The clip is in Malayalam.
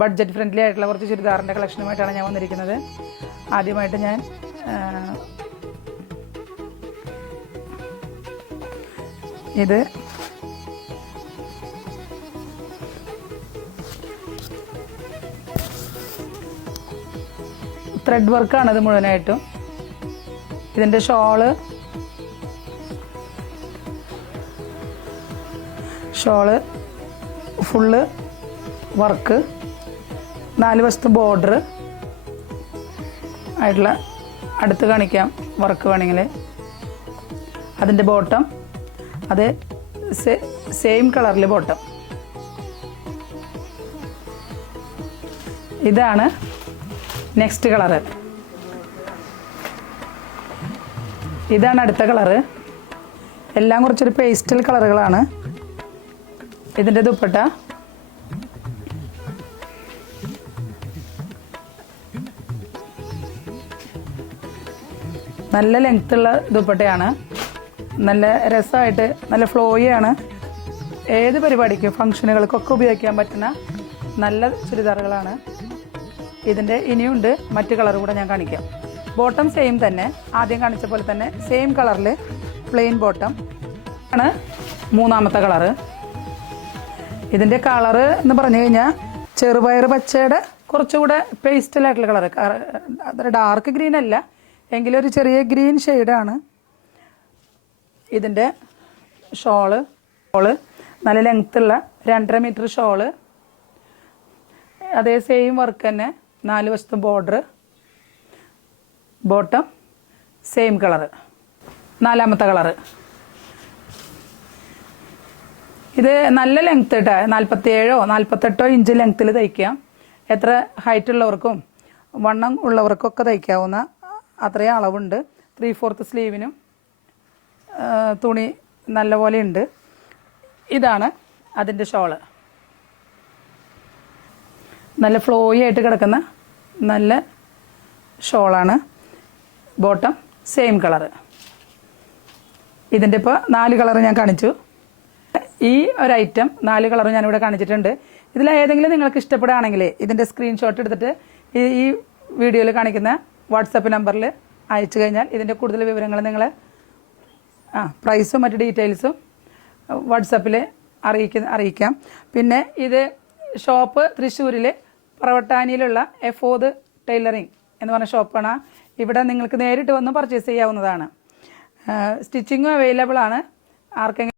ബഡ്ജറ്റ് ഫ്രണ്ട്ലി ആയിട്ടുള്ള കുറച്ച് ചുരിദാറിൻ്റെ കളക്ഷനുമായിട്ടാണ് ഞാൻ വന്നിരിക്കുന്നത്. ആദ്യമായിട്ട് ഞാൻ ഇത് ത്രെഡ് വർക്കാണിത് മുഴുവനായിട്ടും. ഇതിൻ്റെ ഷോള് ഫുള്ള് വർക്ക്, 4 വശത്ത് ബോർഡർ ആയിട്ടുള്ള, അടുത്ത് കാണിക്കാം വർക്ക് വേണമെങ്കിൽ. അതിൻ്റെ ബോട്ടം അത് സെയിം കളറിൽ ബോട്ടം. ഇതാണ് നെക്സ്റ്റ് കളറ്. ഇതാണ് അടുത്ത കളറ്. എല്ലാം കുറച്ചൊരു പേസ്റ്റൽ കളറുകളാണ്. ഇതിൻ്റെ ദുപ്പട്ട നല്ല ലെങ്ത്തുള്ള ദുപ്പട്ടയാണ്. നല്ല രസമായിട്ട് നല്ല ഫ്ലോയാണ്. ഏത് പരിപാടിക്കും ഫംഗ്ഷനുകൾക്കൊക്കെ ഉപയോഗിക്കാൻ പറ്റുന്ന നല്ല ചുരിദാറുകളാണ്. ഇതിൻ്റെ ഇനിയുണ്ട് മറ്റ് കളർ കൂടെ ഞാൻ കാണിക്കാം. ബോട്ടം സെയിം തന്നെ, ആദ്യം കാണിച്ച പോലെ തന്നെ സെയിം കളറിൽ പ്ലെയിൻ ബോട്ടം ആണ്. മൂന്നാമത്തെ കളറ്. ഇതിൻ്റെ കളറ് എന്ന് പറഞ്ഞു കഴിഞ്ഞാൽ ചെറുപയർ പച്ചയുടെ കുറച്ചുകൂടെ പേസ്റ്റലായിട്ടുള്ള കളറ്. അത്ര ഡാർക്ക് ഗ്രീൻ അല്ല, എങ്കിലും ഒരു ചെറിയ ഗ്രീൻ ഷെയ്ഡാണ്. ഇതിൻ്റെ ഷോള് നല്ല ലെങ്ത്തുള്ള 2.5 മീറ്റർ ഷോള്. അതേ സെയിം വർക്ക് തന്നെ, 4 വശത്തും ബോർഡർ. Bottom same colour. നാലാമത്തെ കളറ്. ഇത് നല്ല ലെങ്ത്ത് കേട്ടോ, 47 48 ഇഞ്ച് ലെങ്ത്തിൽ തയ്ക്കാം. എത്ര ഹൈറ്റ് ഉള്ളവർക്കും വണ്ണം ഉള്ളവർക്കൊക്കെ തയ്ക്കാവുന്ന അത്രയും അളവുണ്ട്. 3/4 സ്ലീവിനും തുണി നല്ലപോലെ ഉണ്ട്. ഇതാണ് അതിൻ്റെ ഷോള്. നല്ല ഫ്ലോയി ആയിട്ട് കിടക്കുന്ന നല്ല ഷോളാണ്. Bottom same colour. ഇതിൻ്റെ ഇപ്പോൾ 4 കളറ് ഞാൻ കാണിച്ചു. ഈ ഒരു ഐറ്റം 4 കളറ് ഞാനിവിടെ കാണിച്ചിട്ടുണ്ട്. ഇതിലേതെങ്കിലും നിങ്ങൾക്ക് ഇഷ്ടപ്പെടുകയാണെങ്കിൽ ഇതിൻ്റെ സ്ക്രീൻഷോട്ട് എടുത്തിട്ട് ഈ വീഡിയോയിൽ കാണിക്കുന്ന വാട്സപ്പ് നമ്പറിൽ അയച്ചു കഴിഞ്ഞാൽ ഇതിൻ്റെ കൂടുതൽ വിവരങ്ങൾ നിങ്ങൾ പ്രൈസും മറ്റ് ഡീറ്റെയിൽസും വാട്സപ്പിൽ അറിയിക്കാം. പിന്നെ ഇത് ഷോപ്പ് തൃശ്ശൂരിൽ പറവട്ടാനിയിലുള്ള എഫോദ് ടൈലറിങ് എന്ന് പറഞ്ഞ ഷോപ്പാണ്. ഇവിടെ നിങ്ങൾക്ക് നേരിട്ട് വന്ന് പർച്ചേസ് ചെയ്യാവുന്നതാണ്. സ്റ്റിച്ചിങ്ങും അവൈലബിൾ ആണ്. ആർക്കെങ്കിലും